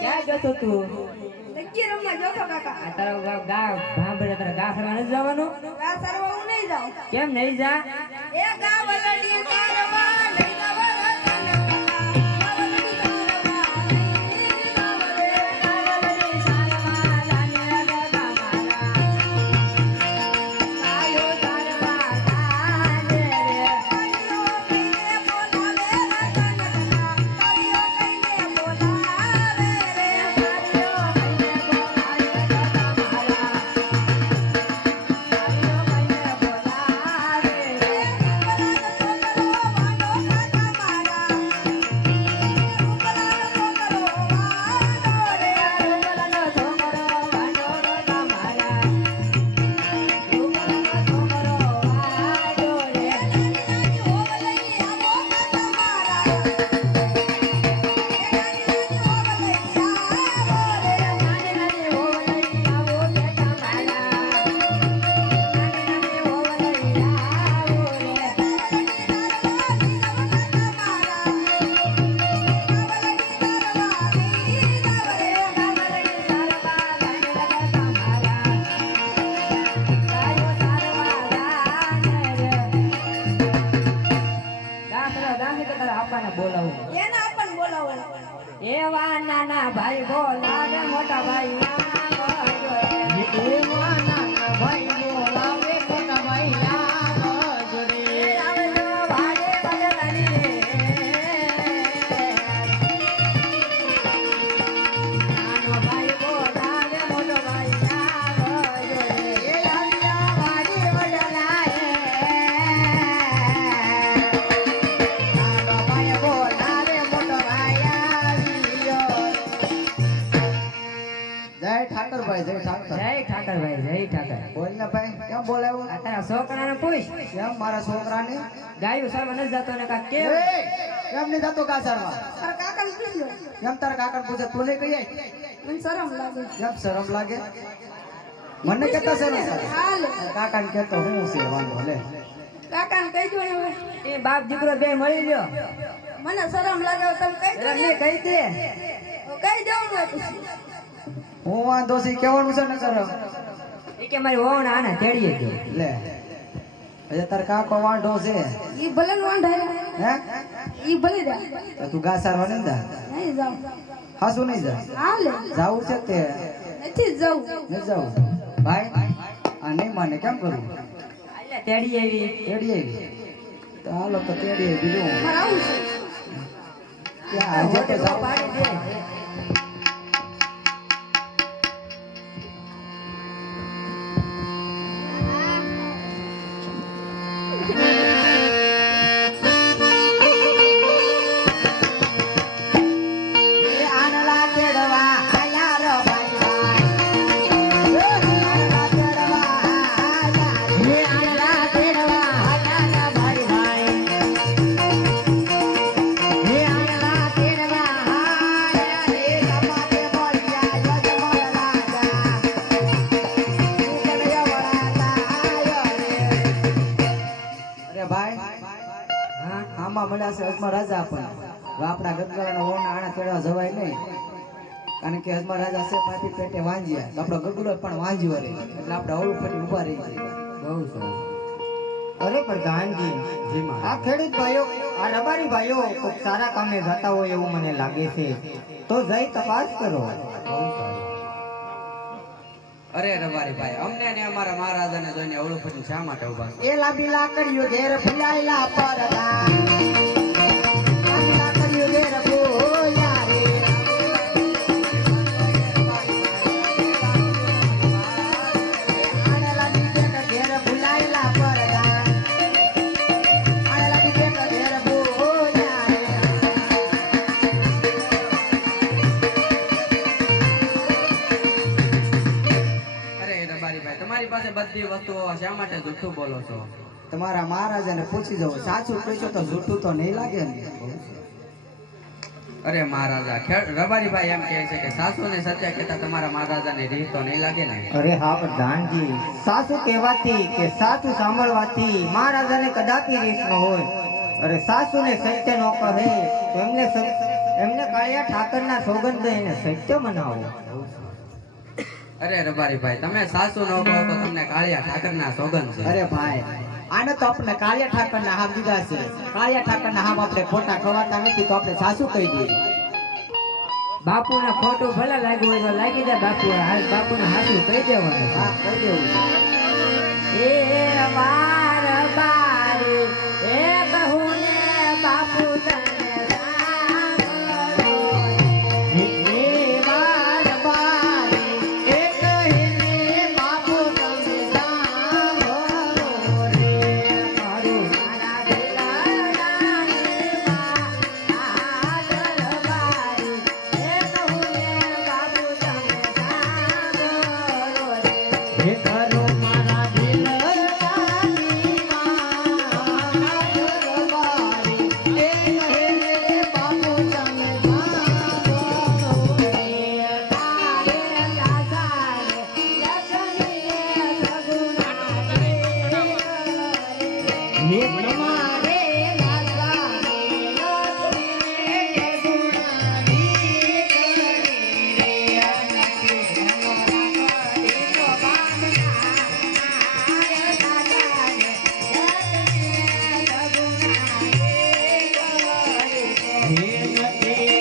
ક્યાં જતો તું? લગી રમવા જોતો કાકા. આ તારો ગા ભાંભરે તારા ગા ફરવા નથી જવાનું? આ સરવા હું નહીં જાઉં. કેમ નહીં જા? એ ગા વલડી તારવા લઈ જવા રતન એવા નાના ભાઈ બોલાવે મોટા ભાઈ એવા નાના ભાઈ બોલાવે મોટા ભાઈ નાનો ભાઈ બોલાવે મોટો ભાઈ જય ઠાકરભાઈ જય ઠાકર. જય ઠાકરભાઈ જય ઠાકર. બોલ ને ભાઈ કેમ બોલાવ્યો? આ તારા છોકરાને પૂછ કેમ મારા છોકરાને ગાયું સર નથી જતો ને કા કેમ એ, કેમ નહીં જતો કાસરમાં? તારા કાકાને પૂછજો. કેમ તારા કાકા પૂછે તું નહીં કહી આય? મને શરમ લાગે. કેમ શરમ લાગે? મને કેતા છે ને હાલ કાકાને કેતો હું છે વાંધો લે. કાકાને કહી દો ને હવે. એ બાપ દીકરો બે મળી લ્યો મને શરમ લાગે તમે કહી દો એટલે ને. મેં કહી દે કહી દેવું ને પછી. હું વાંધો છે કેવાનું છે ને શરમ એ કે મારી વહુ ને આને તેડીએ દે લે. અજે તાર કાકો વાંઢો છે ઈ ભલે નો વાંઢાય. હે ઈ ભલે જા. તો તું ગાસારવા નહીં જા? નહીં જાઉં. હાસુ નહીં જા? હાલ જાવું છે તે નથી જ જાઉં. નહીં જાવું? ભાઈ આ નહીં માને કેમ કરું? અલ્યા તેડી આવી તેડી આવી તો હાલો તો તેડી આવી બીજું હું. મારે આવું છે. ત્યાં આજે તો જાવું. પાડી દે મળ્યા છે હજમા રાજા પણ આપણા ગગલાના વહુના આણા તેડવા જવાય નહીં કારણ કે હજમા રાજા છે પાપી પેટે વાંજ્યા તો આપણો ગગલો પણ વાંજ્યો રે એટલે આપણે હળું ફરી ઊભા રહી જાય. બહુ સરસ. અરે પ્રધાનજી આ ખેડૂત ભાઈઓ આ રબારી ભાઈઓ કોઈક સારા કામે જતા હોય એવું મને લાગે છે તો જઈ તપાસ કરો. અરે રબારી ભાઈ અમને ને અમારા મહારાજાને જોઈને અવળું પછી શા માટે ઉભા છો? એ લાંબી લાકડીઓ ઘેર ફુલાયેલા પરદા લાંબી લાકડીઓ ઘેર ફુલાયા રે આને લાંબી ઘેર ફુલાયેલા પરદા આને લાંબી ઘેર ફુલાયા રે. અરે રબારી ભાઈ તમારી પાસે બધી વસ્તુઓ શા માટે જૂઠું બોલો છો? તમારા મહારાજાને પૂછી જવું સાચું કહીશો તો જૂઠું તો નહીં લાગે ને. અરે મહારાજા રબારી ભાઈ એમ કહે છે કે સાસુ ને સત્ય કહેતા તમારા મહારાજાને રીત તો નહીં લાગે ને? અરે હા પ્રધાનજી સાસુ કહેવાથી કે સાચું સાંભળવાથી મહારાજાને કદાપી રીત ન હોય. અરે સાસુ ને સત્ય ન કહે તો એમને એમને કાળિયા ઠાકરના સોગંદ એને સત્ય મનાવો. અરે રબારી ભાઈ તમે સાસુ ન કહો તો તમને કાળિયા ઠાકરના સોગંદ છે. અરે ભાઈ આને તો આપણે કાળિયા ઠાકરના હામ દીધા છે. કાળિયા ઠાકરના હામ આપણે ખોટા ખવાતા નથી તો આપણે સાસુ કહી દઈએ. બાપુને ખોટું ભલે લાગ્યું હોય તો લાગી જાય બાપુ હાલ બાપુને હાથું કહી દેવાનું હા કહી દેવું છે. એ વાર બારી એ કહું ને બાપુ તને સાંભળો. એ વાર બારી એ કહીને બાપુ તને સાંભળો રે. મારું મારા દિલડામાં આ દરબારી એ કહું ને બાપુ તને સાંભળો રે. હે કરો મારા દિલડાની માં દરબારી એ કહે ને બાપુ તને સાંભળો રે. તારે લાજાને લક્ષ્મીને સગુણા રે. હે તમારે લાજાને લક્ષ્મીને સગુણા રી કરી રે. નક્કી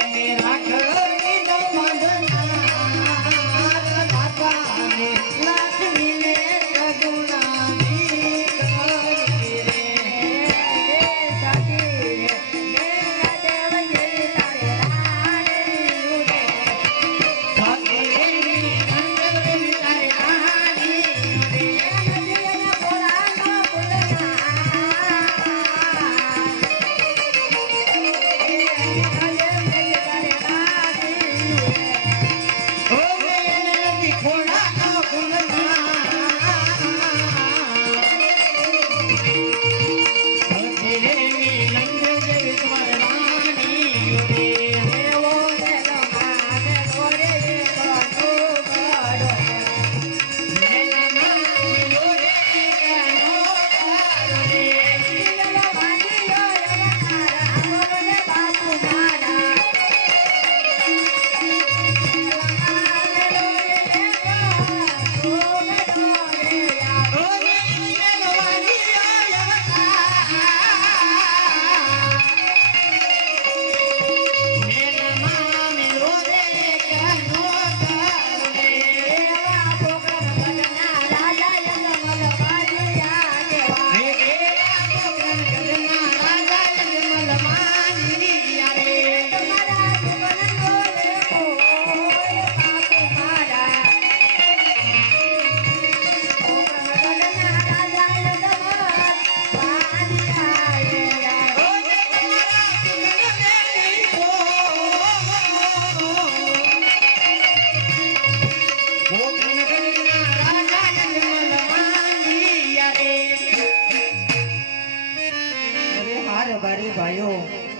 હમારા રબારી ભાઈઓ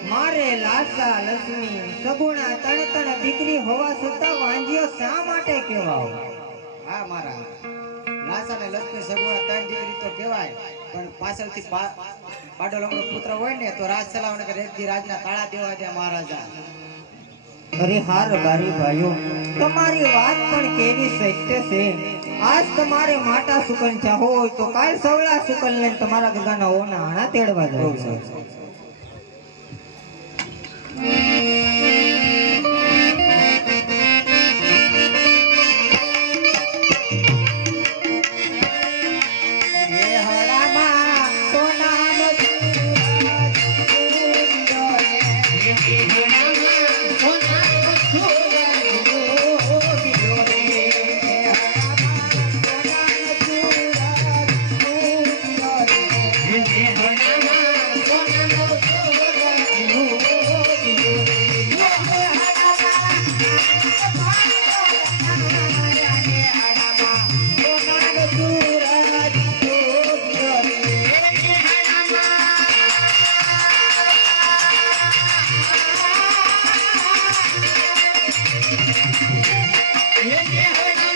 મારે લાસા લક્ષ્મી સગુણા ત્રણ ત્રણ દીકરી હોવા છતાં વાંજીઓ શા માટે કહેવાઓ? હા મારા લાસા ને લક્ષ્મી સગુણા ત્રણ દીકરી તો કહેવાય પણ પાછળથી પાડો લંગડો પુત્ર હોય ને તો રાજ ચલાવવાને કે રેતજી રાજના તાળા દેવા દે મહારાજા. અરે હા રબારી ભાઈઓ તમારી વાત પણ કેવી સત્ય છે. આજ તમારે માટા સુકન ચાહો હોય તો કાલ સવળા સુકન લઈને તમારા ગગાના ઓના આણા તેડવા જાવ છો. Yeah.